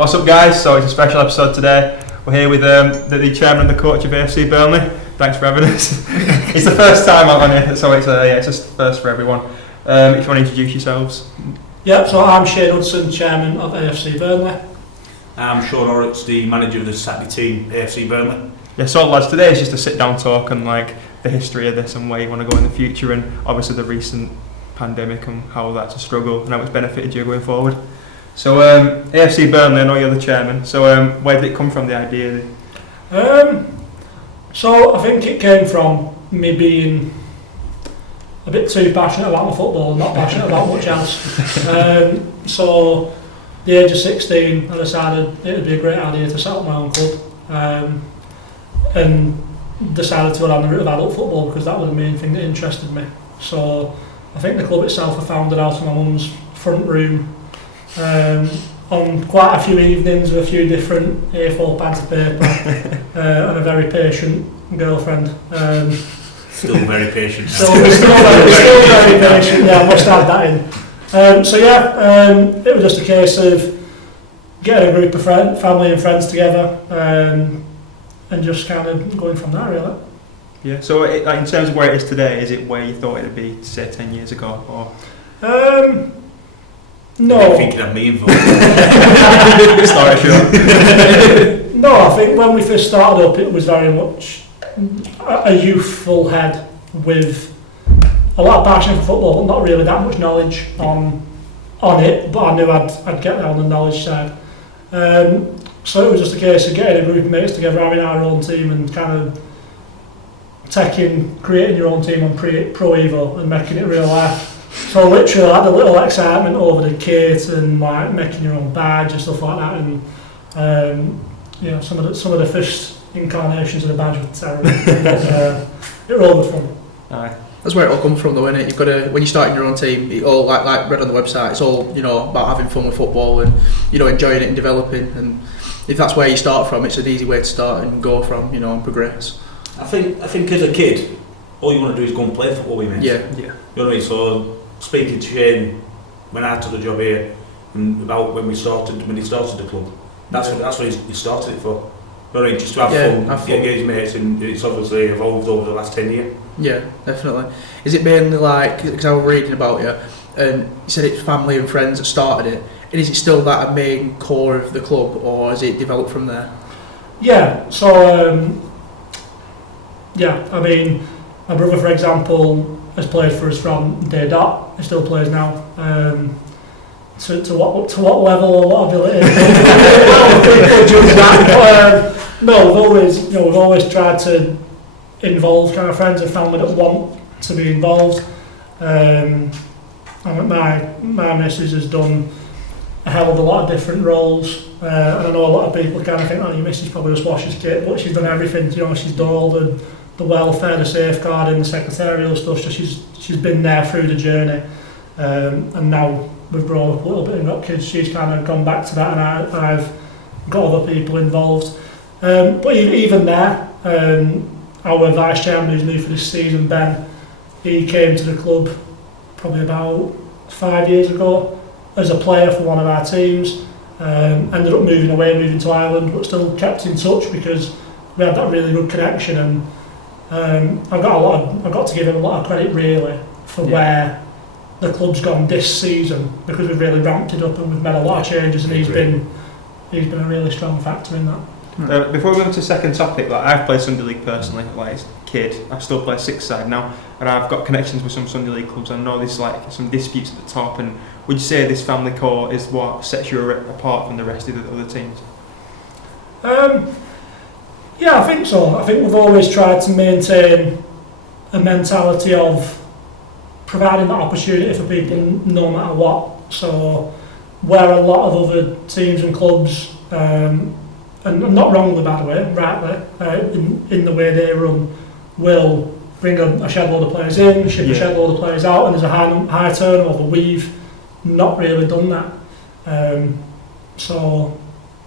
What's up, guys? So it's a special episode today. We're here with the chairman and the coach of AFC Burnley. Thanks for having us. It's the first time I'm on it, so it's a first for everyone. If you want to introduce yourselves. Yep, so I'm Shane Hudson, chairman of AFC Burnley. I'm Sean Horrocks, the manager of the Saturday team, AFC Burnley. Yeah, so lads, today is just a sit-down talk on like the history of this and where you want to go in the future, and obviously the recent pandemic and how that's a struggle and how it's benefited you going forward. So AFC Burnley, I know you're the chairman, so where did it come from, the idea? So I think it came from me being a bit too passionate about my football, not passionate about much else. So the age of 16 I decided it would be a great idea to set up my own club, and decided to go down the route of adult football because that was the main thing that interested me. So I think the club itself I founded out of my mum's front room, on quite a few evenings with a few different A4 pads of paper, and a very patient girlfriend. Still very patient. Still very patient, yeah, I must add that in. It was just a case of getting a group of family and friends together, and just kind of going from there, really. Yeah, so in terms of where it is today, is it where you thought it would be, say, 10 years ago? Or? No. You're thinking of me involved. Sorry, sure. No, I think when we first started up, it was very much a youthful head with a lot of passion for football, but not really that much knowledge on it. But I knew I'd get there on the knowledge side. So it was just a case of getting a group of mates together, having our own team, and kind of creating your own team on Pro Evo and making it real life. So literally like the little excitement over the kit and like making your own badge and stuff like that, and some of the first incarnations of the badge were terrible. It were all good fun. Aye. That's where it all comes from, though, isn't it? You've got to, when you start your own team, it all like read on the website, it's all about having fun with football and enjoying it and developing. And if that's where you start from, it's an easy way to start and go from and progress. I think as a kid, all you want to do is go and play football with mates. Yeah. You know what I mean? So speaking to Shane when I took the job here, and about when he started the club, that's what he started it for. You know what I mean? Just to have fun, get engaged mates, and it's obviously evolved over the last 10 years. Yeah, definitely. Is it mainly like, because I was reading about you, and you said it's family and friends that started it, and is it still that a main core of the club, or has it developed from there? Yeah, so I mean, my brother, for example, has played for us from day dot. He still plays now. To what level or what ability? People judge that. No, we've always tried to involve kind of friends and family that want to be involved. And my missus has done a hell of a lot of different roles. And I know a lot of people kind of think, oh, your missus probably just washes kit, but she's done everything. She's done all the welfare, the safeguarding, the secretarial stuff. So she's been there through the journey, and now we've grown up a little bit and got kids. She's kind of gone back to that, and I've got other people involved. But even there, our vice chairman, who's new for this season, Ben, he came to the club probably about 5 years ago as a player for one of our teams. Ended up moving to Ireland, but still kept in touch because we had that really good connection. And I've got to give him a lot of credit really for where the club's gone this season, because we've really ramped it up and we've made a lot of changes, and he's been a really strong factor in that. Before we go into the second topic, I've played Sunday League personally, as a kid. I still play sixth side now, and I've got connections with some Sunday League clubs. I know there's some disputes at the top, and would you say this family core is what sets you apart from the rest of the other teams? Yeah, I think so. I think we've always tried to maintain a mentality of providing that opportunity for people no matter what. So where a lot of other teams and clubs, and not wrongly by the way, rightly, in the way they run, will bring a shed load of players in, ship a shed load of players out, and there's a high turnover. We've not really done that. So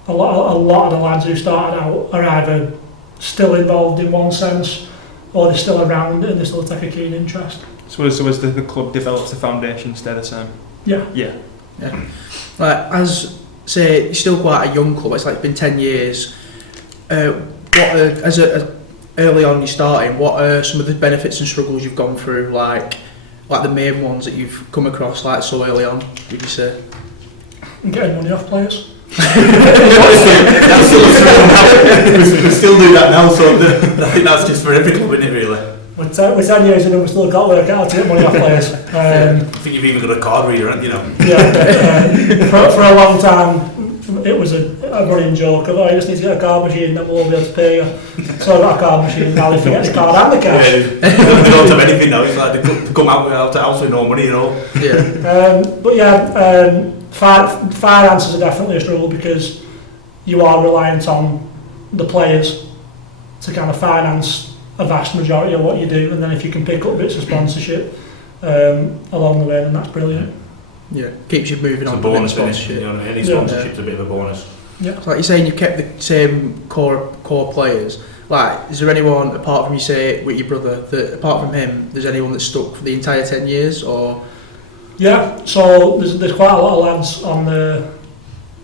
a lot of the lads who started out are either still involved in one sense, or they're still around it and they still take a keen interest. So as the club develops, the foundation stay the same? Yeah. Yeah. Yeah. Like, as say you're still quite a young club, it's like been 10 years, early on you starting, what are some of the benefits and struggles you've gone through, like the main ones that you've come across like so early on, would you say? Getting money off players. We still do that now, so I think that's just for every club, isn't it, really? With 10 years in, we've still got to work out how to get money off players. I think you've even got a card reader, haven't you know? Yeah, for a long time it was a running joke of, you just need to get a card machine and then we'll be able to pay you. So I got a card machine, now they forget the card and the cash. They don't have anything now, it's like they come out of the house with no money, you know. Yeah. Finances are definitely a struggle because you are reliant on the players to kind of finance a vast majority of what you do, and then if you can pick up bits of sponsorship along the way, then that's brilliant. Yeah, keeps you moving on. It's a bonus, sponsorship. You know, any sponsorship's a bit of a bonus. Yeah. So like you're saying, you've kept the same core players. Like, is there anyone apart from you say with your brother that apart from him, there's anyone that's stuck for the entire 10 years or? Yeah, so there's quite a lot of lads on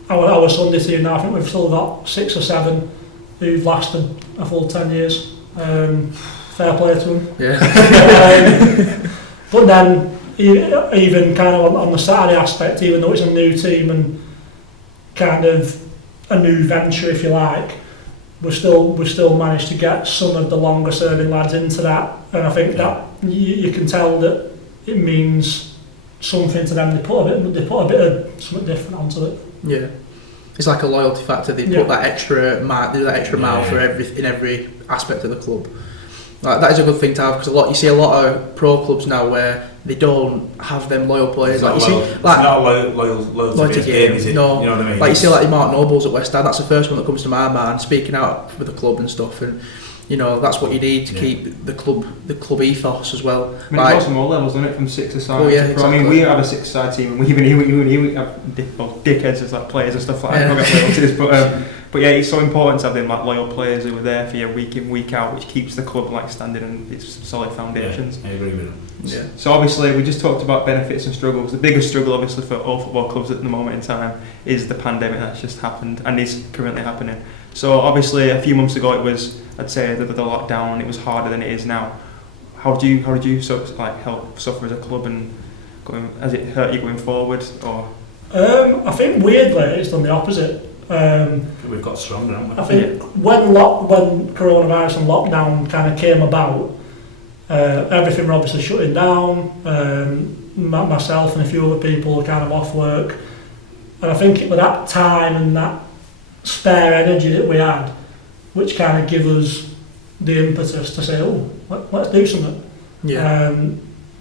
our Sunday team now. I think we've still got 6 or 7 who've lasted a full 10 years. Fair play to them. Yeah. But then even kind of on the Saturday aspect, even though it's a new team and kind of a new venture, if you like, we've still managed to get some of the longer serving lads into that, and I think that you can tell that it means something to them. They put a bit of something different onto it. Yeah, it's like a loyalty factor. They put that extra mile for in every aspect of the club. Like, that is a good thing to have, because you see a lot of pro clubs now where they don't have them loyal players. It's not a loyalty game, is it? No, you know what I mean? Like you see, like Mark Nobles at West Ham. That's the first one that comes to my mind. Speaking out for the club and stuff, and you know that's what you need to keep the club ethos as well. I mean, it's also more levels, isn't it? From 6-a-side. Oh yeah, exactly. I mean, we have a 6-a-side team, and we have dickheads as like players and stuff like that. We've got loyalties, but yeah, it's so important to have them like loyal players who are there for you week in, week out, which keeps the club like standing on its solid foundations. Yeah, I agree with them. Yeah. So obviously we just talked about benefits and struggles. The biggest struggle obviously for all football clubs at the moment in time is the pandemic that's just happened and is currently happening. So obviously a few months ago it was, I'd say, the lockdown. It was harder than it is now. How did you sort of like help suffer as a club, and has it hurt you going forward, or? I think weirdly it's done the opposite. We've got stronger, haven't we? I think when coronavirus and lockdown kind of came about, everything were obviously shutting down. Myself and a few other people were kind of off work, and I think it was that time and that spare energy that we had, which kind of give us the impetus to say, let's do something. Yeah.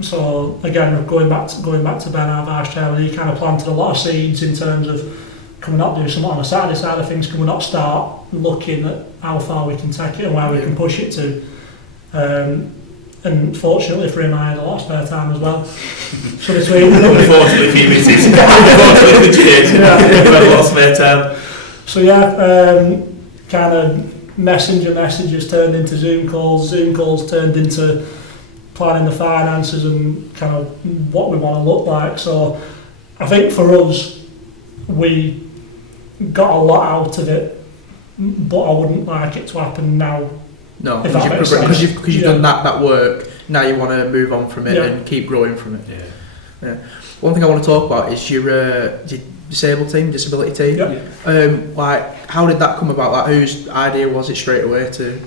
So again, going back to Ben, our vice chairman, he kind of planted a lot of seeds in terms of, can we not do something on the Saturday side of things? Can we not start looking at how far we can take it and where we can push it to? And fortunately for him, I had a lot of spare time as well. So between unfortunately for you, missus. Unfortunately for Jade, you had a lot of spare time. So kind of messenger messages turned into Zoom calls turned into planning the finances and kind of what we want to look like. So I think for us, we got a lot out of it, but I wouldn't like it to happen now. No, because you've done that work. Now you want to move on from it and keep growing from it. Yeah. One thing I want to talk about is your disability team. Yeah. Like, how did that come about? Like, whose idea was it straight away to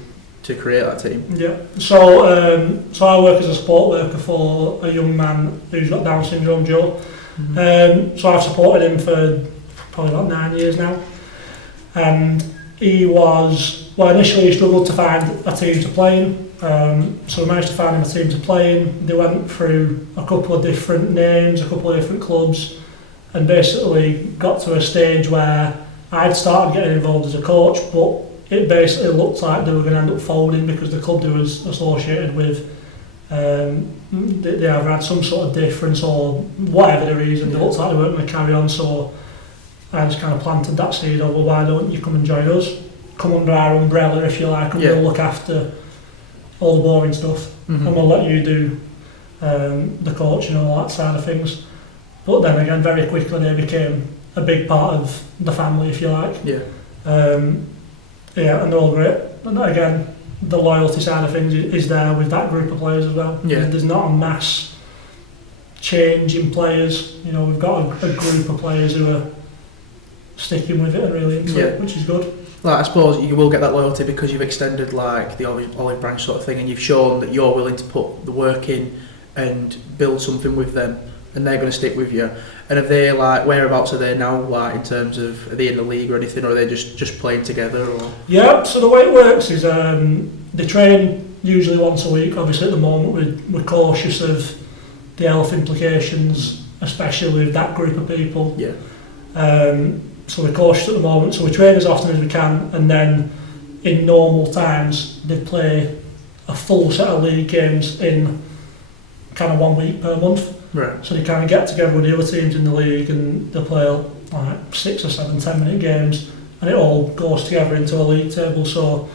create that team? Yeah. So I work as a sport worker for a young man who's got Down syndrome, Joe. Mm-hmm. So I've supported him for probably about 9 years now, and initially he struggled to find a team to play in, so we managed to find him a team to play in. They went through a couple of different names, a couple of different clubs, and basically got to a stage where I'd started getting involved as a coach, but it basically looked like they were going to end up folding because the club they was associated with, they either had some sort of difference or whatever the reason, they looked like they weren't going to carry on. So I just kind of planted that seed of, well, why don't you come and join us, come under our umbrella if you like, and we'll look after all the boring stuff, and we'll let you do the coaching and all that side of things. But then again, very quickly they became a big part of the family, if you like. Yeah. And they're all great. And again, the loyalty side of things is there with that group of players as well. Yeah. There's not a mass change in players. You know, we've got a group of players who are sticking with it and really into it, which is good. Like, I suppose you will get that loyalty because you've extended like the olive branch sort of thing, and you've shown that you're willing to put the work in and build something with them, and they're going to stick with you. And are they like, whereabouts are they now, like in terms of, are they in the league or anything, or are they just playing together? Or? Yeah, so the way it works is they train usually once a week. Obviously at the moment we're cautious of the health implications, especially with that group of people. Yeah. So we're cautious at the moment, so we train as often as we can, and then in normal times they play a full set of league games in kind of 1 week per month. Right. So they kind of get together with the other teams in the league and they play like 6 or 7 10-minute games, and it all goes together into a league table. So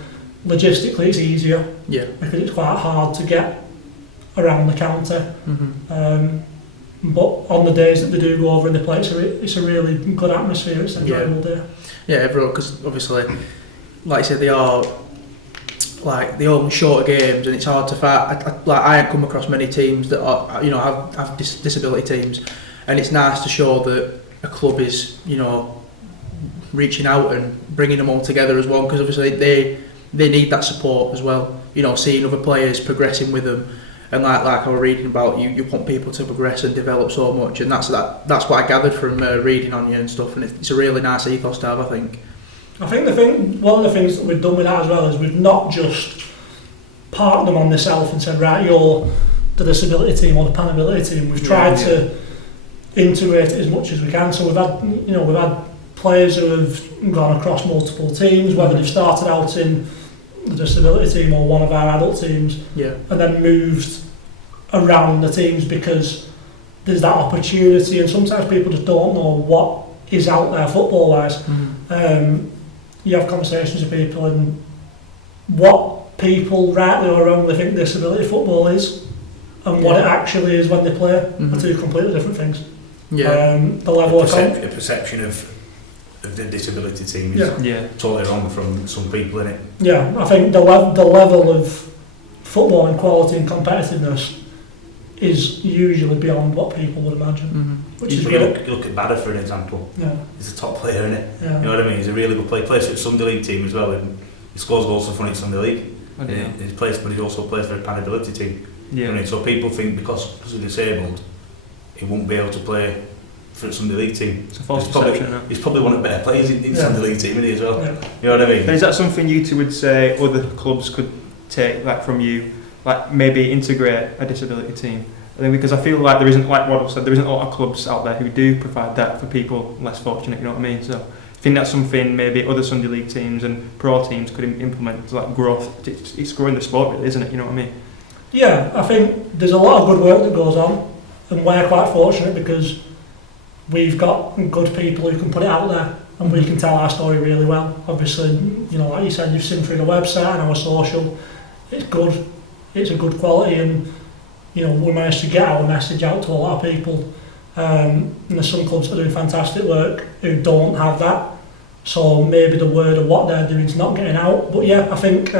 logistically it's easier, because it's quite hard to get around the counter. But on the days that they do go over and they play, it's a really good atmosphere. It's an enjoyable day. Yeah, everyone, because obviously, like I said, they are like the only shorter games, and it's hard to fight. I haven't come across many teams that are, you know, have disability teams, and it's nice to show that a club is, you know, reaching out and bringing them all together as one, because obviously they need that support as well. You know, seeing other players progressing with them. And like I was reading about, you want people to progress and develop so much, and that's what I gathered from reading on you and stuff, and it's a really nice ethos to have, I think. I think one of the things that we've done with that as well is we've not just parked them on this elf and said, right, you're the disability team or the panability team. We've tried to integrate it as much as we can. So we've had players who have gone across multiple teams, whether they've started out in the disability team or one of our adult teams, and then moved around the teams because there's that opportunity, and sometimes people just don't know what is out there football wise. You have conversations with people, and what people rightly or wrongly think disability football is and what it actually is when they play are two completely different things. The level of a perception of the disability team is totally wrong from some people, innit? Yeah, I think the level of football and quality and competitiveness is usually beyond what people would imagine. Which is great. You look at Badder for an example. He's a top player, innit? You know what I mean? He's a really good player. Plays for a Sunday League team as well, and he scores goals for fun in Sunday League. But he also plays for a panability team. You know what I mean? So people think because he's disabled, he won't be able to play for a Sunday League team. It's a false perception. He's probably one of the better players in Sunday League team, isn't he, as well? You know what I mean? And is that something you two would say other clubs could take, like from you, like maybe integrate a disability team? I think because I feel like there isn't, like Waddle said, there isn't a lot of clubs out there who do provide that for people less fortunate. You know what I mean? So I think that's something maybe other Sunday League teams and pro teams could implement, like growth. It's growing the sport, really, isn't it? You know what I mean? Yeah, I think there's a lot of good work that goes on, and we're quite fortunate because we've got good people who can put it out there, and we can tell our story really well. Obviously, you know, like you said, you've seen through the website and our social. It's good. It's a good quality, and you know, we managed to get our message out to a lot of people. And there's some clubs that are doing fantastic work who don't have that. So maybe the word of what they're doing is not getting out. But yeah, I think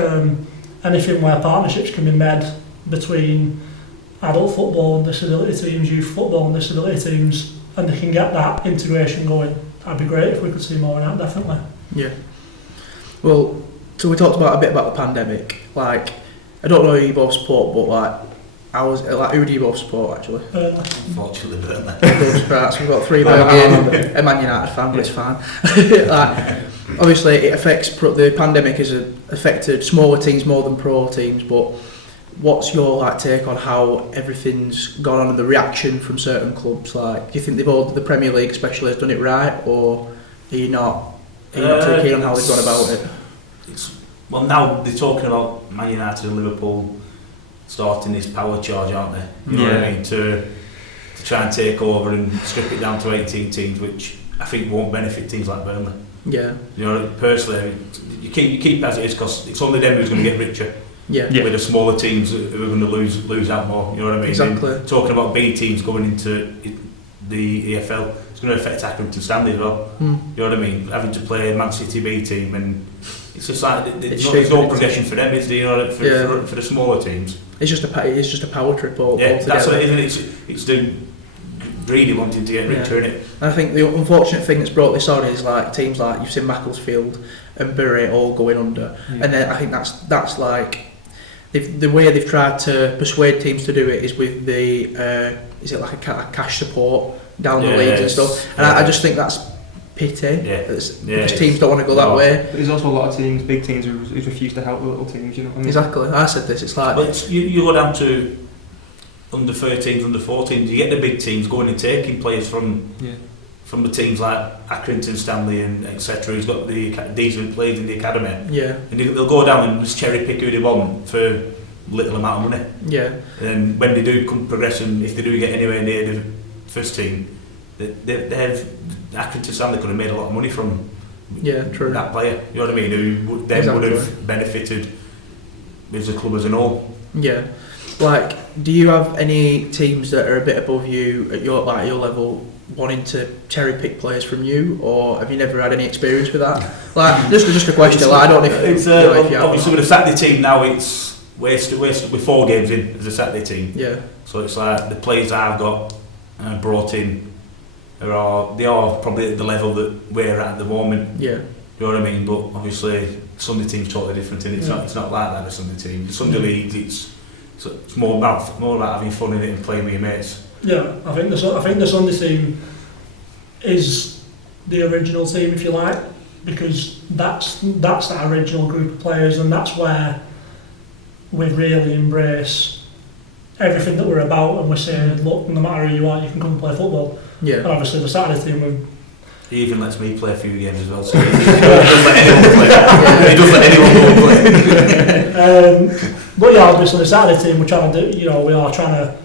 anything where partnerships can be made between adult football and disability teams, youth football and disability teams, and they can get that integration going, that'd be great if we could see more of that, definitely. Yeah. Well, so we talked a bit about the pandemic. Like, I don't know who you both support, but who do you both support actually? Unfortunately, Burnley. We've got 3 Burnley, a Man United fan, but it's fine. Like, obviously, it affects the pandemic has affected smaller teams more than pro teams, but what's your take on how everything's gone on and the reaction from certain clubs? Like, do you think the Premier League especially has done it right, or are you not too keen on how they've gone about it? Well, now they're talking about Man United and Liverpool starting this power charge, aren't they? You know what I mean? To try and take over and strip it down to 18 teams, which I think won't benefit teams like Burnley. Yeah. You know, personally, you keep as it is because it's only them who's going to get richer. Yeah. With the smaller teams who are going to lose out more. You know what I mean? Exactly. And talking about B teams going into the EFL, it's going to affect Accrington Stanley as well. You know what I mean? Having to play a Man City B team, and it's just like there's no progression for them, is there? You know, for the smaller teams. It's just a power trip altogether. That's what it is, isn't it? It's the greedy wanting to get return it. And I think the unfortunate thing that's brought this on is like teams like you've seen Macclesfield and Bury all going under, and then I think that's like the way they've tried to persuade teams to do it is with the is it like a cash support down the leagues and stuff, and I just think that's pity because teams don't want to go that way. But there's also a lot of teams, big teams, who refuse to help the little teams, you know what I mean? Exactly, I said this, it's like... But you go down to under 13s, under 14s, you get the big teams going and taking players from the teams like Accrington Stanley and etc. Who's got the decent players in the academy. Yeah. And they'll go down and just cherry pick who they want for little amount of money. Yeah. And when they do come progressing, if they do get anywhere near the first team, they've Accrington Stanley could have made a lot of money from that player. You know what I mean? Who then would have benefited as a club as a whole. Yeah. Like, do you have any teams that are a bit above you at your level wanting to cherry pick players from you, or have you never had any experience with that? Like, just a question. Like, I don't know if it's obviously with a Saturday team now. It's we're 4 games in as a Saturday team. Yeah. So it's like the players that I've got brought in they are probably at the level that we're at the moment. Yeah. You know what I mean? But obviously Sunday team's totally different, and it's not like that. The Sunday team, the Sunday league, it's more about having fun in it and playing with your mates. Yeah, I think the Sunday team is the original team, if you like, because that's that original group of players, and that's where we really embrace everything that we're about, and we're saying, look, no matter who you are, you can come and play football. Yeah. And obviously the Saturday team, he even lets me play a few games as well, so he doesn't let anyone play. He doesn't let anyone play. But yeah, obviously the Saturday team, we're trying to do, we are trying to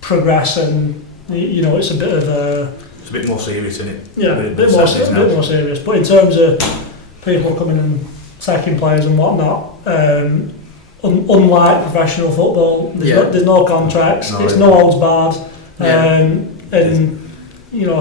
progress, and it's a bit of a... It's a bit more serious, isn't it? Yeah, a bit more serious. But in terms of people coming and taking players and whatnot, unlike professional football, there's no contracts, it's no holds barred, and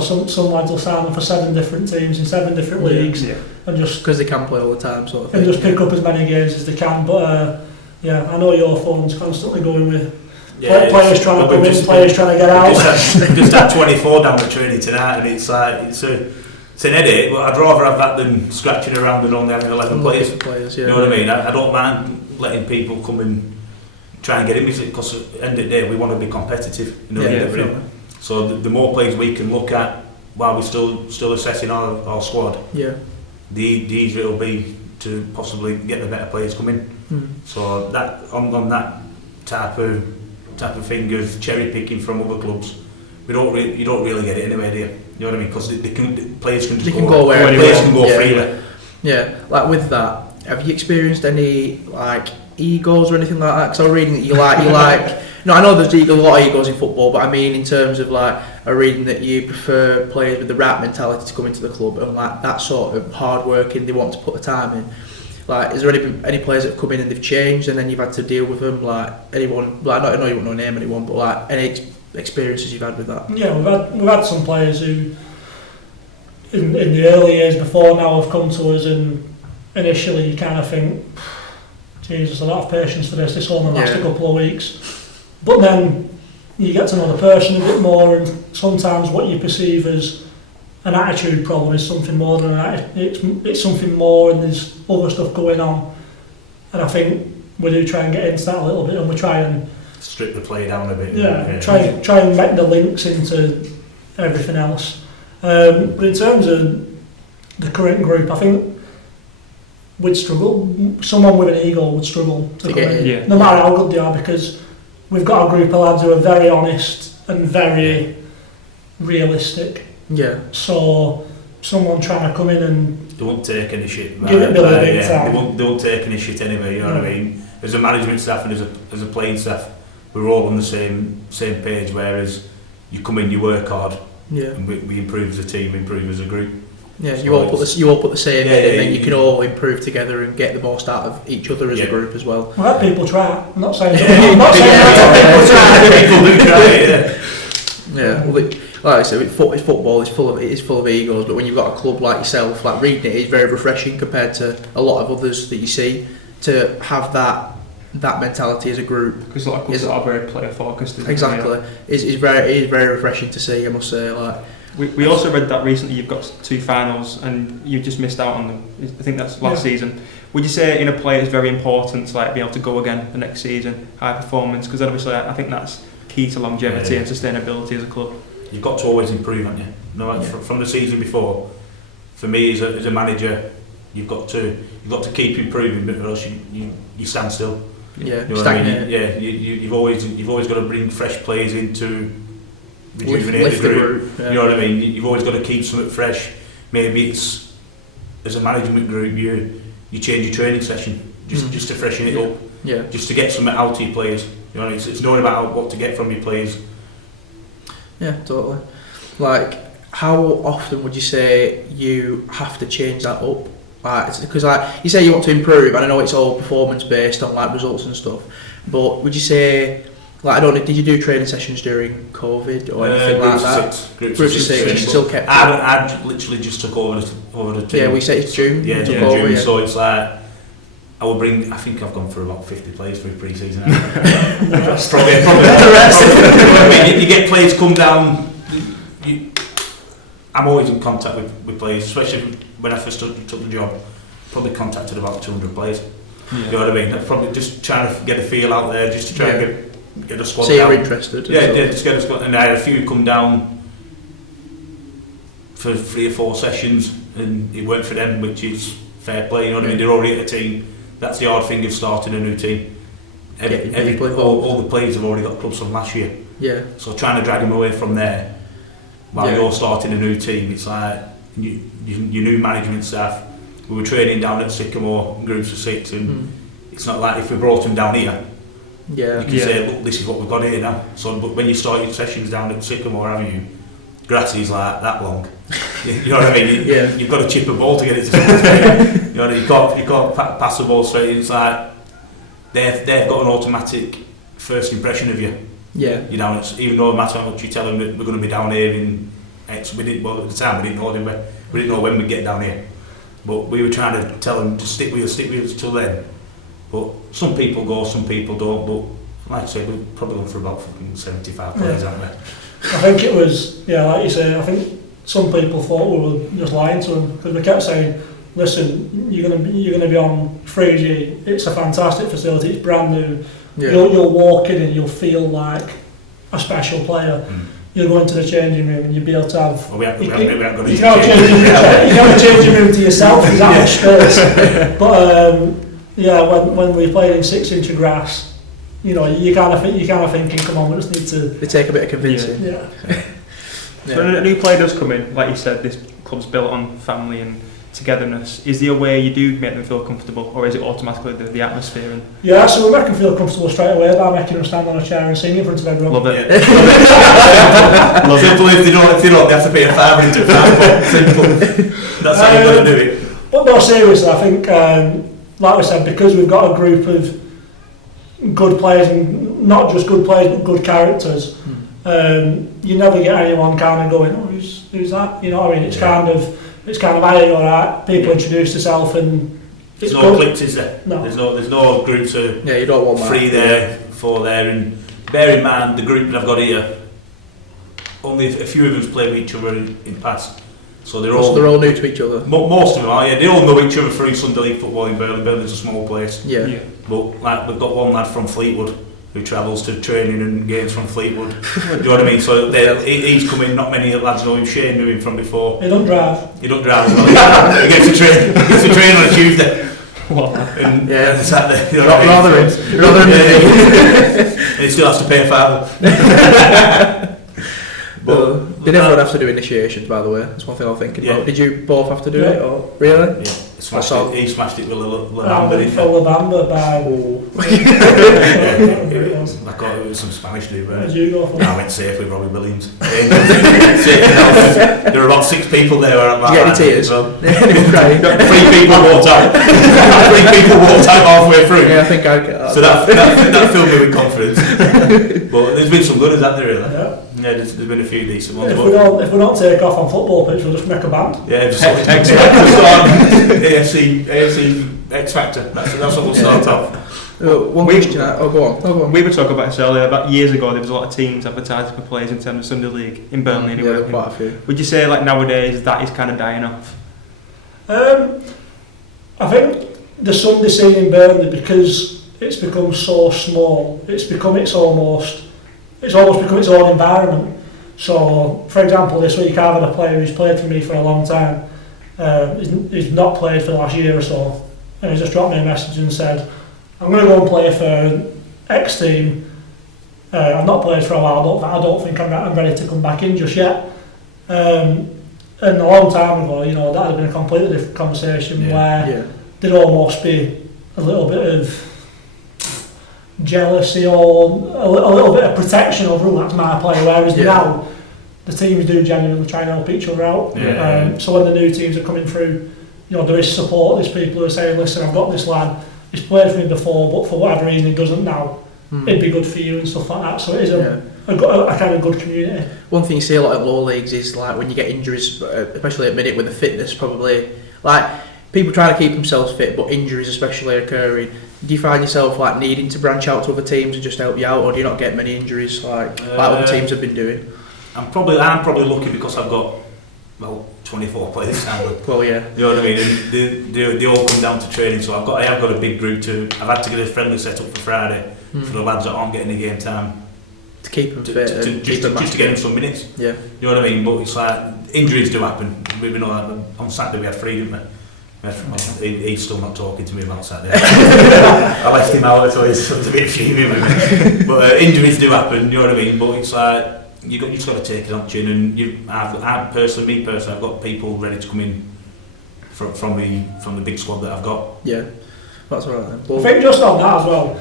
some lads will sign up for 7 different teams in 7 different leagues, and just because they can play all the time, sort of thing, and just pick up as many games as they can. But I know your phone's constantly going with players trying to come in, players trying to get out. Just had 24 down the training tonight, and it's an headache. But I'd rather have that than scratching around and only having 11 players. You know what I mean? I don't mind letting people come and try and get in, because at the end of the day we want to be competitive. So the more players we can look at while we're still assessing our squad, the easier it'll be to possibly get the better players coming. So that on that type of thing of cherry picking from other clubs, you don't really get it anywhere, do you? You know what I mean? Because players can just go wherever players can go freely. Yeah, like with that, have you experienced any like egos or anything like that? Because I'm reading that you like. No, I know there's a lot of egos in football, but I mean in terms of like, I'm reading that you prefer players with the right mentality to come into the club and like that sort of hard working, they want to put the time in. Like, is there any players that have come in and they've changed and then you've had to deal with them? Like anyone, like I know you won't name anyone, but like any experiences you've had with that? Yeah, we've had some players who, in the early years before now, have come to us, and initially you kind of think, Jesus, I don't have patience for this. This will only last a couple of weeks. But then you get to know the person a bit more, and sometimes what you perceive as an attitude problem is something more than it's something more, and there's other stuff going on. And I think we do try and get into that a little bit, and we try and strip the play down a bit. Try and make the links into everything else. But in terms of the current group, I think we'd struggle. Someone with an ego would struggle to come in, no matter how good they are, because we've got a group of lads who are very honest and very realistic. Yeah. So someone trying to come in and they won't take any shit. Give it Billy big time. They won't take any shit anyway. You know what I mean? As a management staff and as a playing staff, we're all on the same page. Whereas you come in, you work hard, and we improve as a team, improve as a group. Yeah, so you all put the same in, and then you can all improve together and get the most out of each other as a group as well. Well, people try. I'm not saying. People do try. Yeah. Well, like I said, football is full of egos. But when you've got a club like yourself, like reading it is very refreshing compared to a lot of others that you see. To have that mentality as a group, because a lot of clubs are very player focused. Exactly, is very refreshing to see. I must say, like. We also read that recently you've got 2 finals and you've just missed out on them. I think that's last season. Would you say in a player it's very important to be able to go again the next season, high performance? Because obviously I think that's key to longevity and sustainability as a club. You've got to always improve, haven't you? No, from the season before, for me as a manager, you've got to keep improving, or else you stand still. Yeah, you know what I mean? Yeah, you've always got to bring fresh players in to rejuvenate the group. Yeah. You know what I mean? You've always got to keep something fresh. Maybe it's as a management group, you change your training session just to freshen it up. Yeah. Just to get something out to your players. You know, it's knowing about what to get from your players. Yeah, totally. Like, how often would you say you have to change that up? Because you say you want to improve, and I know it's all performance based on results and stuff. But would you say, I don't know, did you do training sessions during COVID or anything like that? Groups of 6. You still kept. I literally just took over the team. Yeah, we said it's June. Yeah, June. Yeah. So it's I will bring. I think I've gone through about 50 players through pre-season. probably. You get players come down. I'm always in contact with players, especially when I first took the job. Probably contacted about 200 players. Yeah. You know what I mean? I'm probably just trying to get a feel out there, just to try and get a squad down. So you're interested? Yeah, just get a squad. And I had a few come down for 3 or 4 sessions, and it worked for them, which is fair play. You know what I mean? They're already at a team. That's the hard thing of starting a new team. All the players have already got clubs from last year. Yeah. So trying to drag them away from there while you're starting a new team, it's like your new management staff. We were training down at Sycamore in groups of 6, and it's not like if we brought them down here, you can say, look, this is what we've got here now. So, but when you start your sessions down at Sycamore Avenue, grass is like that long. You know what I mean? You've got to chip a ball to get it to someone's. You know, you can't pass the ball straight. It's like they've got an automatic first impression of you. Yeah. You know, even though no matter how much you tell them that we're going to be down here in X, at the time we didn't know when we'd get down here. But we were trying to tell them to stick with us till then. But some people go, some people don't. But like I said, we've probably gone for about 75 players, haven't we? I think it was, like you say, I think some people thought we were just lying to them, because we kept saying, listen, you're gonna be on 3G, it's a fantastic facility, it's brand new, you'll walk in and you'll feel like a special player. You'll go into the changing room and you'll be able to have... Well, we haven't got you can have a changing room to yourself, there's that much space. But when we played in 6-inch of grass, you kind of thinking, come on, we just need to... They take a bit of convincing. Yeah. So when a new player does come in, like you said, this club's built on family and togetherness. Is there a way you do make them feel comfortable, or is it automatically the atmosphere? And So we make them feel comfortable straight away by making them stand on a chair and sing in front of everyone. Love it. Simple. If they don't, they have to pay a fine into £5. Simple. That's how you're going to do it. But no, seriously, I think, like we said, because we've got a group of good players, and not just good players, but good characters, you never get anyone kind of going, oh, who's that? You know what I mean? It's kind of, hey, alright, people introduce themselves and there's no cliques, is there? No. There's no groups of you don't want 3 there, 4 there, and bear in mind the group that I've got here, only a few of them played with each other in past. So they're all new to each other. Most of them are, they all know each other through Sunday League football in Burnley. Burnley's a small place. Yeah. But like we've got one lad from Fleetwood who travels to training and games from Fleetwood. Do you know what I mean? So he's come in, not many lads know him. Shane knew him from before. He don't drive. He gets to train on a Tuesday. What? And Saturday. You know what I mean? Rather than and he still has to pay a fine. But did everyone have to do initiations, by the way? That's one thing I'm thinking about. Did you both have to do it? Or really? Yeah. He smashed it with Labamba, didn't he? Labamba by... I got it with some Spanish dude. Where did you go for? I went safe with Robbie Williams. There were about 6 people there. Did you get any tears? Well. 3 people walked out. 3 people walked out halfway through. Yeah, I think I'd get that. So that filled me with confidence. But there's been some good ones, hasn't there, really? Yeah. Yeah, there's been a few decent ones. If we don't take off on football pitch, we'll just make a band. Yeah, just X Factor. AFC X Factor. That's what we'll start off. One question. Go on. We were talking about this earlier. About years ago, there was a lot of teams advertising for players in terms of Sunday League in Burnley. Anyway, Yeah, quite a few. Would you say like nowadays that is kind of dying off? I think the Sunday scene in Burnley, because it's become so small, it's almost become its own environment. So, for example, this week I've had a player who's played for me for a long time. He's not played for the last year or so, and he's just dropped me a message and said, I'm going to go and play for X team. I've not played for a while, I don't think I'm ready to come back in just yet. And a long time ago, that had been a completely different conversation where there'd almost be a little bit of jealousy or a little bit of protection over, that's my player, whereas now the teams do genuinely try and help each other out. So when the new teams are coming through, there is support. There's people who are saying, listen, I've got this lad, he's played for me before, but for whatever reason he doesn't now, it'd be good for you and stuff like that. So it is a kind of good community. One thing you see a lot at lower leagues is like when you get injuries, especially at the minute with the fitness, probably like people trying to keep themselves fit, but injuries especially occurring. Do you find yourself like needing to branch out to other teams and just help you out, or do you not get many injuries like other teams have been doing? I'm probably lucky because I've got 24 players now. Well, yeah. You know what I mean? And they all come down to training, so I have got a big group too. I've had to get a friendly set up for Friday for the lads that aren't getting the game time. To keep them fit, just to get them some minutes. Yeah. You know what I mean? But it's like injuries do happen. We know on Saturday we had 3, didn't we? He's still not talking to me about Saturday. I left him out, so he's a bit fuming with me. But injuries do happen. You know what I mean? But it's like you just got to take it on chin. And I've personally, I've got people ready to come in from the big squad that I've got. Yeah, that's all right then. But I think just on that as well,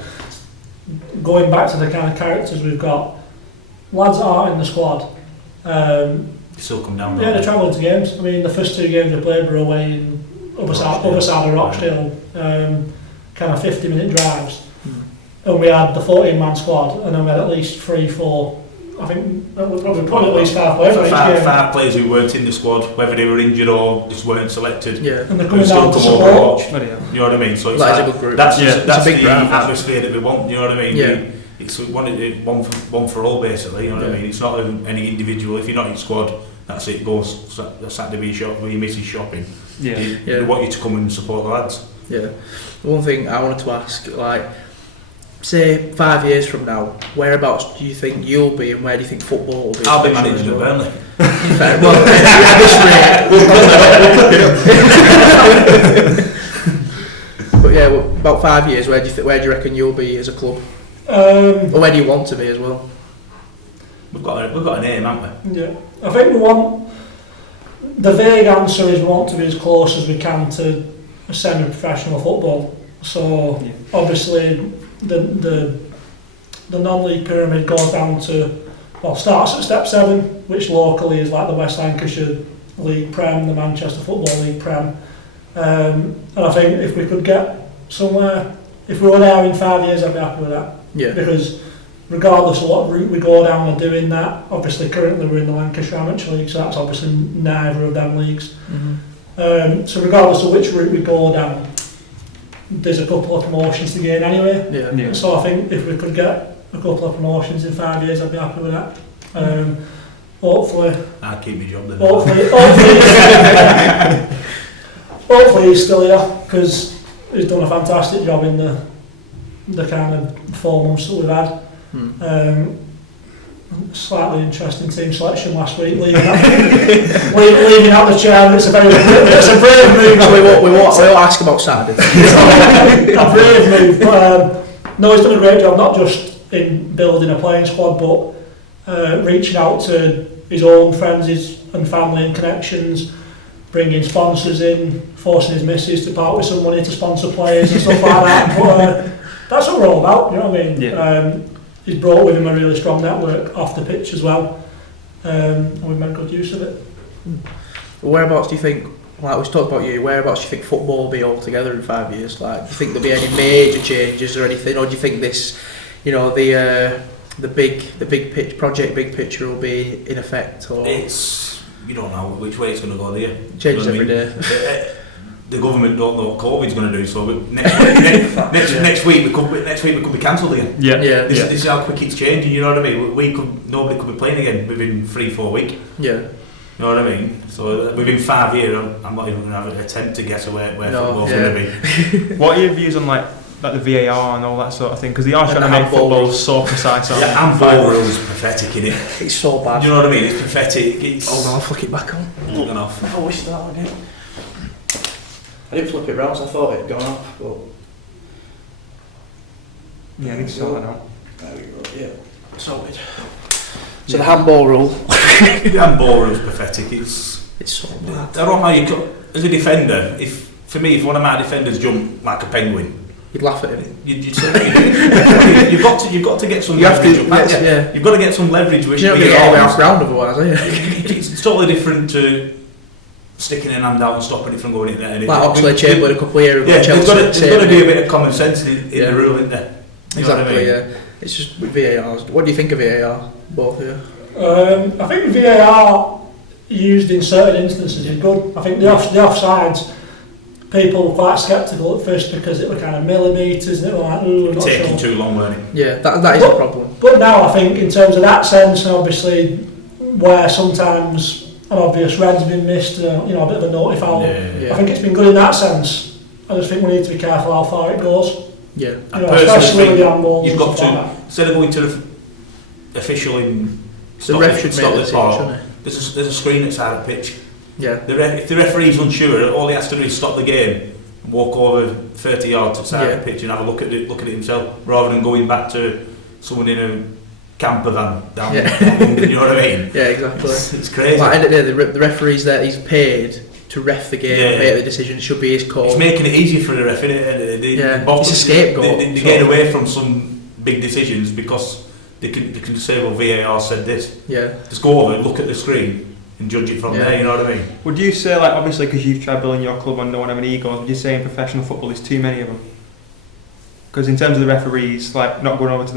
going back to the kind of characters we've got, lads that aren't in the squad. They still come down. Yeah, they're travelling to games. I mean, the first 2 games we played were away in other side of Rochdale, kind of 50-minute drives. And we had the 14-man squad, and then we had at least 3-4. I think probably at least 5 players. Five players who weren't in the squad, whether they were injured or just weren't selected. Yeah, and they're coming down to support. You know what I mean? So it's that like, is a good group. That's a big the atmosphere that we want. You know what I mean? Yeah. It's one for all basically. You know what I mean? It's not any individual. If you're not in squad, that's it. Go Saturday shop where your missus shopping. They want you to come and support the lads. Yeah. One thing I wanted to ask, like, say 5 years from now, whereabouts do you think you'll be, and where do you think football will be? I'll be managing at Burnley. But yeah, about 5 years, where do you reckon you'll be as a club? Or where do you want to be as well? We've got an aim, haven't we? Yeah, I think the vague answer is we want to be as close as we can to a semi-professional football. So obviously the non-league pyramid goes down to, starts at step 7, which locally is like the West Lancashire League Prem, the Manchester Football League Prem. And I think if we could get somewhere, if we were there in 5 years, I'd be happy with that. Yeah. Because regardless of what route we go down, we're doing that. Obviously currently we're in the Lancashire Amateur League, so that's obviously neither of them leagues. So regardless of which route we go down, there's a couple of promotions to gain anyway. Yeah. So I think if we could get a couple of promotions in 5 years, I'd be happy with that. Hopefully I'd keep my job then. Hopefully he's still here, because he's done a fantastic job in the kind of 4 months that we've had. Slightly interesting team selection last week, leaving out the chair. It's a brave move. We won't ask about Saturday. A brave move, but no, he's done a great job, not just in building a playing squad, but reaching out to his own friends and family and connections, bringing sponsors in, forcing his missus to part with some money to sponsor players and stuff like that. But that's what we're all about, you know what I mean? Yeah. He's brought with him a really strong network off the pitch as well, and we've made good use of it. Whereabouts do you think, like we talked about you, whereabouts do you think football will be all together in 5 years? Like, do you think there'll be any major changes or anything, or do you think this, the the big pitch project, big picture will be in effect, or It's, you don't know which way it's going to go, do you? changes every day. The government don't know what COVID's going to do, so next week we could be cancelled again. Yeah. This is how quick it's changing. You know what I mean? Nobody could be playing again within 3-4 weeks. Yeah. You know what I mean? So within 5 years, I'm not even going to have an attempt to guess where football's going to be. What are your views on like the VAR and all that sort of thing? Because they are trying to make football so precise. The handball rule's pathetic, innit? It's so bad. You know what I mean? It's pathetic. Hold on, I'll flick it back on. Looking off. I wish that again. I didn't flip it round, so I thought it had gone off, but... Yeah, I need to sort that out. There we go, yeah. Sorted. So the handball rule. The handball rule's pathetic. It's so bad. I don't know how you could, as a defender, if one of my defenders jumped like a penguin, You'd laugh at him. you've got to get some leverage. You've got to get some leverage. Which you don't get all the way off ground otherwise, are you? It's totally different to sticking an hand out and stopping it from going in there. Like Oxlade-Chamberlain a couple of years ago. Yeah, there's got to be a bit of common sense in the rule, isn't there? Exactly, yeah. It's just with VAR. What do you think of VAR, both of you? I think VAR used in certain instances is good. I think the offsides, people were quite sceptical at first because it were kind of millimetres and it were like, ooh, I'm not taking sure. too long, weren't it? Yeah, that is a problem. But now I think in terms of that sense, and obviously where sometimes an obvious red's been missed, a bit of a naughty foul, I think it's been good in that sense. I just think we need to be careful how far it goes. Yeah, Especially with the handballs. You've got to, instead of going to the official in the ref should make the decision, shouldn't he? There's a screen outside the pitch. Yeah. If the referee's unsure, all he has to do is stop the game and walk over 30 yards outside the pitch and have a look at it himself, rather than going back to someone in a camper van down. You know what I mean? Yeah, exactly. It's crazy. Like, end of the day, the referee's there. He's paid to ref the game and make the decision. It should be his call. It's making it easier for the ref, isn't it? It's a scapegoat. They get away from some big decisions because they can say, well, VAR said this. Yeah. Just go over, look at the screen and judge it from there, you know what I mean? Would you say, like, obviously because you've tried building your club on no one having egos, would you say in professional football there's too many of them? Because in terms of the referees, like, not going over to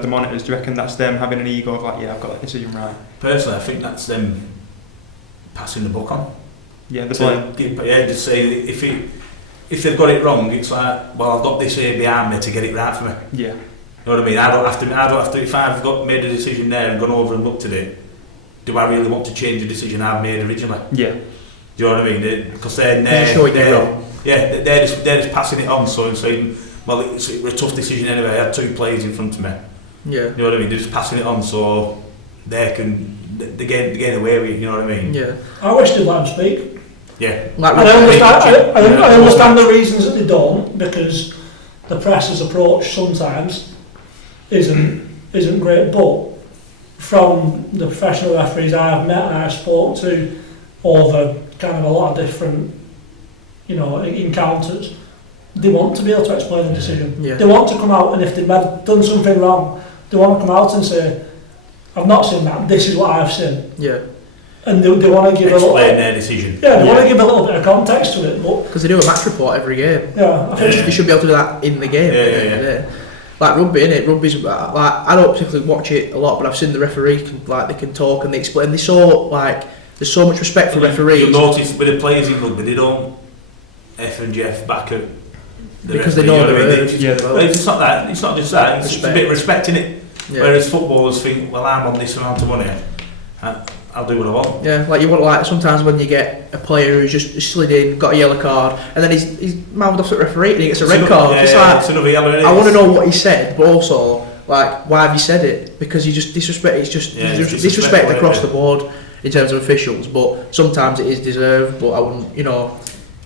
the monitors, do you reckon that's them having an ego of like, yeah, I've got that decision right? Personally, I think that's them passing the buck on. Yeah, the blame. Just say if they've got it wrong, it's like, well, I've got this here behind me to get it right for me. Yeah. You know what I mean? I don't have to. If I've made a decision there and gone over and looked at it, do I really want to change the decision I've made originally? Yeah. Do you know what I mean? Because they're wrong. Yeah, they're just passing it on, so and saying, well, it's a tough decision anyway. I had two players in front of me. Yeah. You know what I mean? They're just passing it on, so they get away with it. You know what I mean? Yeah. I wish they'd let them speak. Yeah. I understand the reasons that they don't, because the press's approach sometimes isn't great, but from the professional referees I've met and I've spoken to over kind of a lot of different encounters, they want to be able to explain the decision. Yeah. They want to come out, and if they've done something wrong, they want to come out and say, I've not seen that, this is what I've seen. Yeah. And they want to give explain their decision. Yeah, they want to give a little bit of context to it, but because they do a match report every game. Yeah, I think they should be able to do that in the game. Yeah. Like rugby, innit? Rugby's like, I don't particularly watch it a lot, but I've seen the referee they can talk and they explain. There's so much respect for referees. You'll notice with the players in rugby, they don't F and Jeff back at the because referee, they know they're it's not that. It's not just that. It's a bit of respect in it. Yeah. Whereas footballers think, well, I'm on this amount of money. I'll do what I want. Yeah, like you want sometimes when you get a player who's just slid in, got a yellow card, and then he's mouthed off at the referee and he gets a red card. Yeah, it's another yellow. I want to know what he said, but also like why have you said it? Because you just disrespect. It's just disrespect across the board in terms of officials. But sometimes it is deserved. But I wouldn't,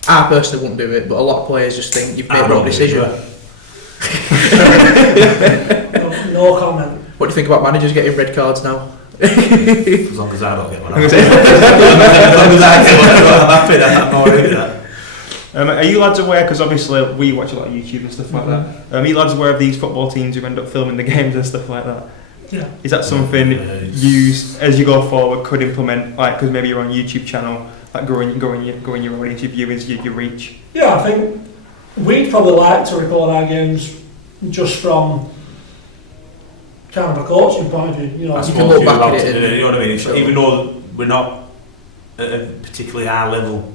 I personally wouldn't do it. But a lot of players just think you've made a wrong decision. no comment. What do you think about managers getting red cards now? As long as I don't get one. As long as I get one, I'm happy that I'm not worried about that. Are you lads aware, because obviously we watch a lot of YouTube and stuff like that, are you lads aware of these football teams who end up filming the games and stuff like that? Yeah. Is that something you, as you go forward, could implement, like, because maybe you're on a YouTube channel, like growing your audience, your viewers, your reach? Yeah, I think we'd probably like to record our games just from kind of a coaching point of view. You know, That's you can what look you back about at it, it. you know what I mean? It's, Sure. even though we're not at a particularly high level,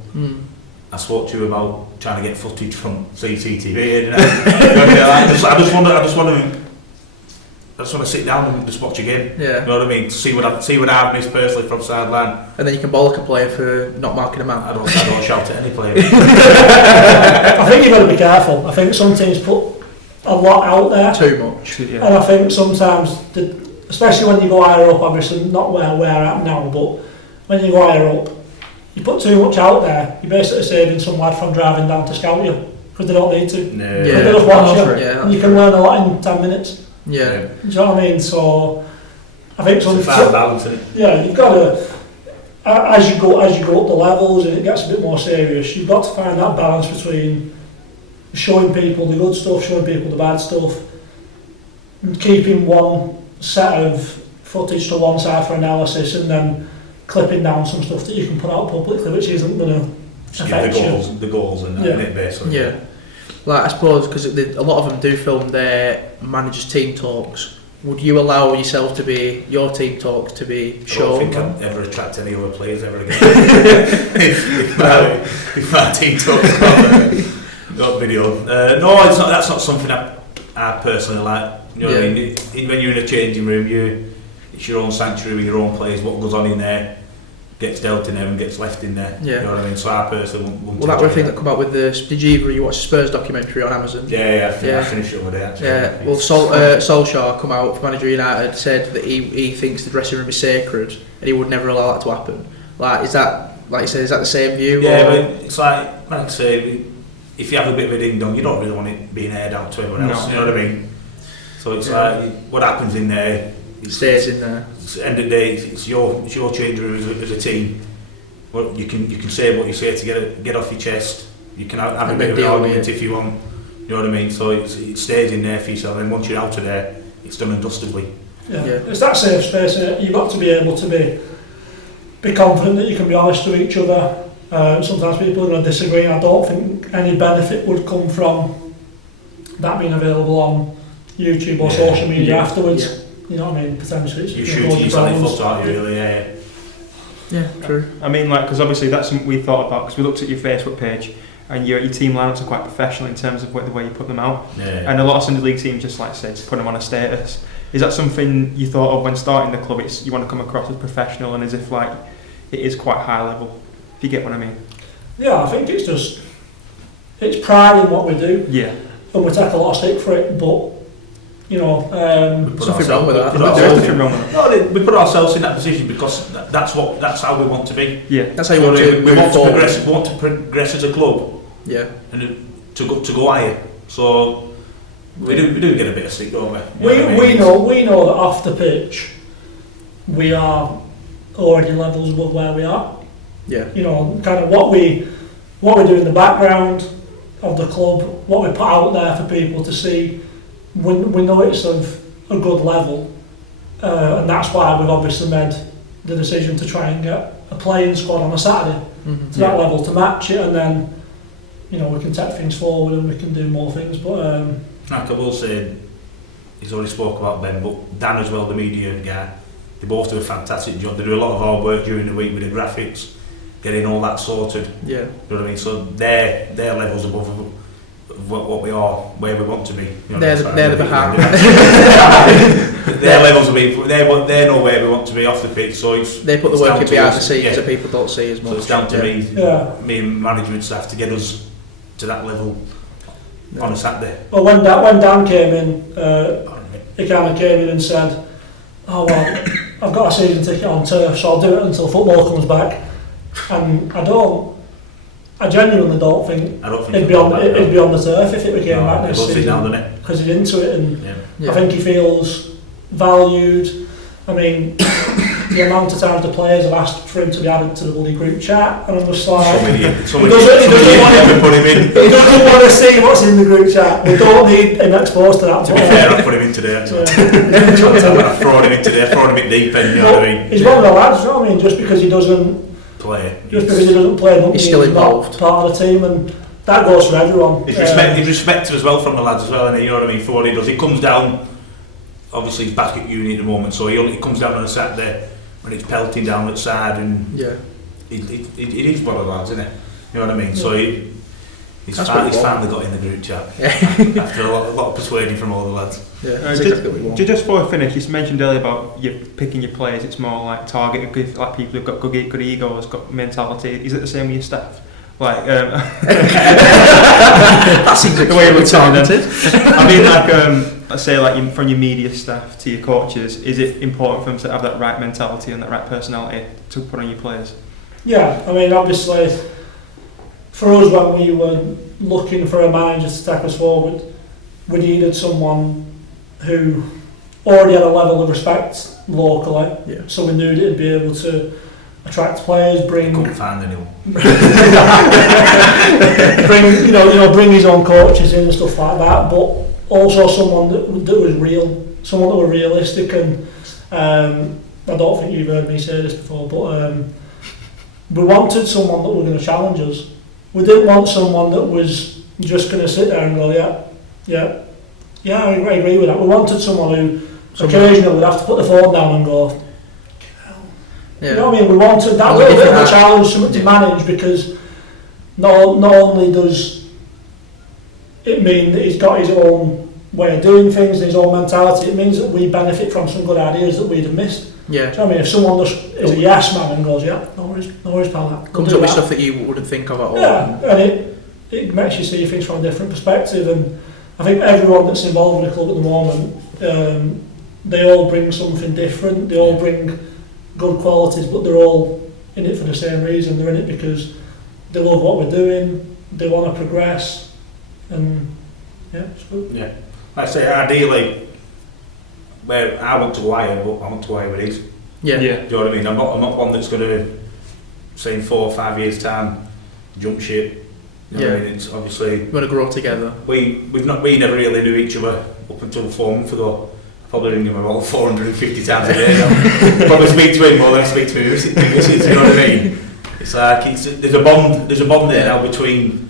I spoke to you about trying to get footage from CCTV. And, I just want to sit down and just watch a game. Yeah. You know what I mean? See what I've missed personally from sideline. And then you can bollock a player for not marking a man. I don't shout at any player. I think you've got to be careful. I think some teams put a lot out there. Too much. And I think sometimes, especially when you go higher up, obviously not where we're at now, but when you go higher up, you put too much out there, you're basically saving some lad from driving down to scout you, because they don't need to. No. They just watch you, Yeah, and you can learn a lot in 10 minutes. Yeah. Do you know what I mean? So, I think It's a fine balance, isn't it? yeah, you've got to, as you go up the levels and it gets a bit more serious, you've got to find that balance between showing people the good stuff, showing people the bad stuff, and keeping one set of footage to one side for analysis, and then clipping down some stuff that you can put out publicly, which isn't going to affect The goals and that, Yeah. innit, basically. Yeah. Like, I suppose, because a lot of them do film their managers' team talks. Would you allow yourself to be, your team talks to be I don't shown? think I'd ever attract any other players ever again. if my team talks got video. No, it's not. That's not something I personally like. You know what I mean? When you're in a changing room, it's your own sanctuary with your own players. What goes on in there gets dealt in there and gets left in there. Yeah. You know what I mean? So I personally wouldn't Well, that was the thing that come out with the. Did you watch the Spurs documentary on Amazon? Yeah, I finished it over there. Actually. Yeah. Well, Solskjaer come out for Manager United, said that he thinks the dressing room is sacred and he would never allow that to happen. Like, is that, like you said, is that the same view? Yeah, or? but it's like I say, if you have a bit of a ding dong, you don't really want it being aired out to everyone else. No. You know what I mean? So it's like what happens in there Stays in there. At the end of the day, it's your change room as a team. Well, you can say what you say to get off your chest. You can have a bit of an argument if you want. You know what I mean? So it stays in there for yourself. And once you're out of there, it's done and dustedly. Yeah. It's that safe space. You've got to be able to be confident that you can be honest to each other. Sometimes people are going to disagree. I don't think any benefit would come from that being available on YouTube or social media afterwards. Yeah. You know what I mean? Potentially, You shoot yourself in the foot, aren't you? Really? Yeah. Yeah, true. I mean, like, because obviously that's something we thought about, because we looked at your Facebook page and your team lineups are quite professional in terms of the way you put them out. Yeah. And a lot of Sunday League teams just like say to put them on a status. Is that something you thought of when starting the club? You want to come across as professional and as if like it is quite high level. If you get what I mean? Yeah, I think it's pride in what we do. Yeah. And we take a lot of stick for it, but you know, There's nothing wrong with that. There's nothing wrong with it. No, we put ourselves in that position because that's how we want to be. Yeah. That's how you want to we want to progress. We want to progress as a club. Yeah. And to go higher. So we do get a bit of stick, don't we? we know that off the pitch we are already levels above where we are. Yeah. You know, kind of what we do in the background of the club, what we put out there for people to see. We know it's of a good level, and that's why we've obviously made the decision to try and get a playing squad on a Saturday to that level to match it, and then you know we can take things forward and we can do more things. But like I will say, he's already spoke about Ben, but Dan as well, the media guy. They both do a fantastic job. They do a lot of hard work during the week with the graphics, getting all that sorted. Yeah. You know what I mean? So their levels above what we are, where we want to be. You know, They're the behind. Their levels will be. They know where we want to be off the pitch. So they put the it's work down in to behind the us. scenes Yeah. that people don't see as much. So it's down to me and management staff to get us to that level on a Saturday. well, when Dan came in, he kind of came in and said, "Oh well, I've got a season ticket on turf, so I'll do it until football comes back." And I genuinely don't think it'd be on the turf if it became back next season, because he's into it, and I think he feels valued. I mean, the amount of times the players have asked for him to be added to the bloody group chat, and I'm just like, he doesn't want to see what's in the group chat. We don't need him exposed to that. To be fair, I put him in today. Actually, I thrown him in today. I thrown him in deep end. You know what I mean? He's one of the lads. You know what I mean? Just because he doesn't play, he's still involved. Part of the team, and that goes for everyone. He's respected as well from the lads as well, and you know what I mean, for what he does. He comes down obviously he's back at uni at the moment, so he comes down on a Saturday when it's pelting down outside, and it is one of the lads, isn't it? You know what I mean? So he's finally got in the group chat after a lot of persuading from all the lads. Just before we finish, you mentioned earlier about you picking your players. It's more like targeted, like people who've got good egos, got mentality. Is it the same with your staff? Like, that seems like the way we're targeted. I mean, like, let's say, like, from your media staff to your coaches, is it important for them to have that right mentality and that right personality to put on your players? Yeah, I mean, obviously, for us when we were looking for a manager to take us forward, we needed someone who already had a level of respect locally, so we knew that he'd be able to attract players, couldn't find anyone. bring his own coaches in and stuff like that, but also someone that was real, someone that was realistic, and I don't think you've heard me say this before, but we wanted someone that was going to challenge us. We didn't want someone that was just going to sit there and go, yeah, I agree with that. We wanted someone who occasionally would have to put the phone down and go, you know what I mean? We wanted that little bit of a challenge to manage, because not only does it mean that he's got his own way of doing things and his own mentality, it means that we benefit from some good ideas that we'd have missed. Yeah. Do you know what I mean? If someone just is a yes man and goes, no worries pal, that comes up with stuff that you wouldn't think of at all. Yeah, and it makes you see things from a different perspective, and I think everyone that's involved in the club at the moment, they all bring something different, they all bring good qualities, but they're all in it for the same reason. They're in it because they love what we're doing, they want to progress, and it's good. Yeah, like I say, ideally, where I want to wire, but I want to wire with these. Yeah. Do you know what I mean? I'm not one that's going to, say in 4 or 5 years' time, jump ship. You know what I mean? It's obviously we're going to grow together. We never really knew each other up until 4 months ago. Probably ring him about 450 times a day now. Probably speak to him more than I speak to my missus, you know what I mean? It's like there's a bond there now between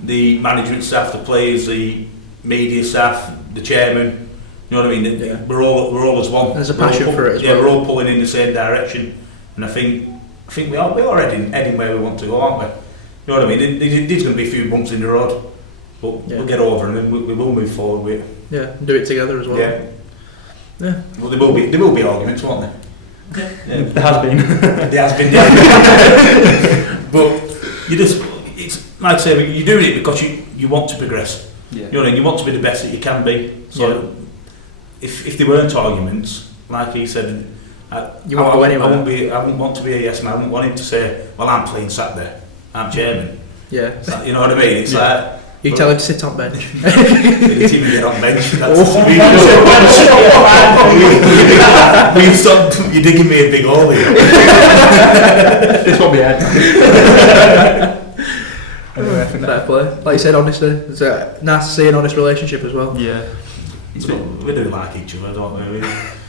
the management staff, the players, the media staff, the chairman. You know what I mean? We're all as one. There's a passion for it as well. We're all pulling in the same direction, and I think we are heading where we want to go, aren't we? You know what I mean? There's going to be a few bumps in the road, but we'll get over them and we will move forward with it. Yeah, do it together as well. Yeah. Well, there will be arguments, won't there? Yeah. There has been. There has been. But it's like I say, you're doing it because you want to progress. Yeah. You know what I mean? You want to be the best that you can be. So if there weren't arguments, like he said, you won't go anywhere. I wouldn't want to be a yes man. I wouldn't want him to say, well, I'm playing Saturday, I'm chairman. Yeah. So, you know what I mean? It's like, you tell him to sit on bench. You didn't even get on bench. You're digging me a big hole here. This won't be Ed. Anyway, I think fair play. Like you said, honestly, it's nice to see an honest relationship as well. Yeah. We do like each other, don't we?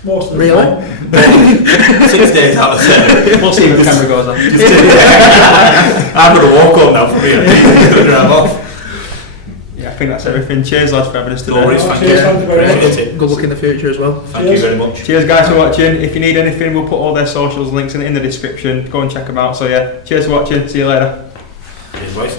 Most of the really? time. 6 days out of 7. We'll see if the camera goes on. I'm going to walk on now from here. I'm going to drive off. Yeah, I think that's everything. Cheers, lads, for having us today. No worries, thank you. Thank you very much. Good luck in the future as well. Thank you very much. Cheers, guys, for watching. If you need anything, we'll put all their socials links in the description. Go and check them out. So yeah, cheers for watching. See you later.